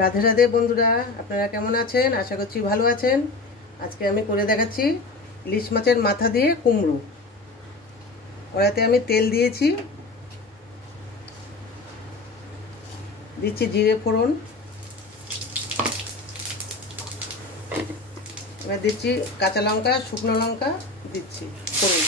রাধে রাধে বন্ধুরা, আপনারা কেমন আছেন? আশা করছি ভালো আছেন। আজকে আমি করে দেখাচ্ছি ইলিশ মাছের মাথা দিয়ে কুমড়ো। কড়াইতে আমি তেল দিয়েছি, দিচ্ছি জিরে ফোড়ন, এবার দিচ্ছি কাঁচা লঙ্কা, শুকনো লঙ্কা দিচ্ছি ফোড়ন।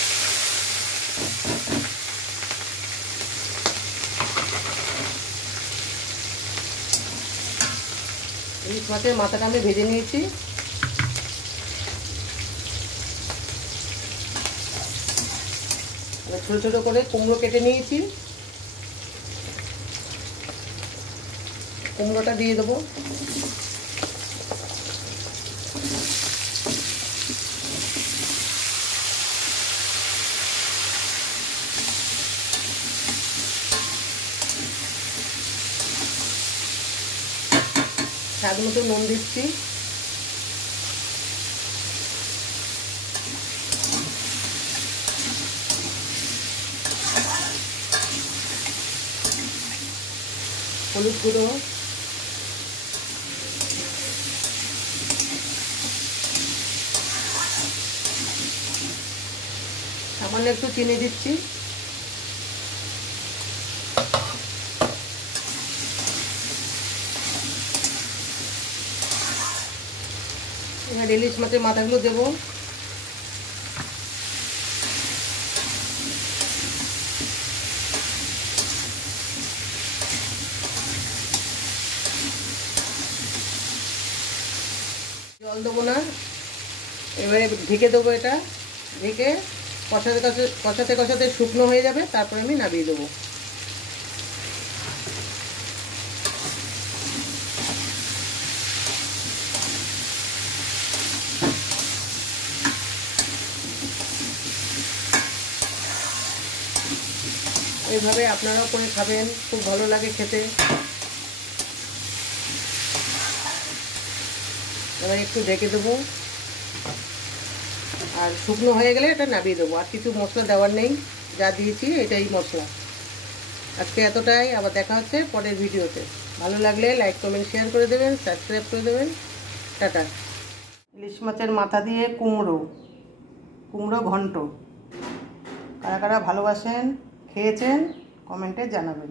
ইলিশ মাছের মাথাটা আমি ভেজে নিয়েছি। ছোট ছোট করে কুমড়ো কেটে নিয়েছি, কুমড়োটা দিয়ে দেবো। স্বাদ মতো নুন দিচ্ছি, হলুদ গুঁড়ো, সামান্য একটু চিনি দিচ্ছি, এবার ইলিশ মাছের মাথাগুলো দেবো। জল দেবো না, এবারে ঢেকে দেবো। এটা ঢেকে কষাতে কষাতে কষাতে শুকনো হয়ে যাবে, তারপরে আমি নামিয়ে দেবো। এইভাবে আপনারাও করে খাবেন, খুব ভালো লাগে খেতে। এবার একটু ঢেকে দেবো, আর শুকনো হয়ে গেলে এটা নামিয়ে দেবো। আর কিছু মশলা দেওয়ার নেই, যা দিয়েছি এটাই মশলা। আজকে এতটাই, আবার দেখা হচ্ছে পরের ভিডিওতে। ভালো লাগলে লাইক কমেন্ট শেয়ার করে দেবেন, সাবস্ক্রাইব করে দেবেন। টাটা। ইলিশ মাছের মাথা দিয়ে কুমড়ো ঘন্ট কারা কারা ভালোবাসেন, খেয়েছেন, কমেন্টে জানাবেন।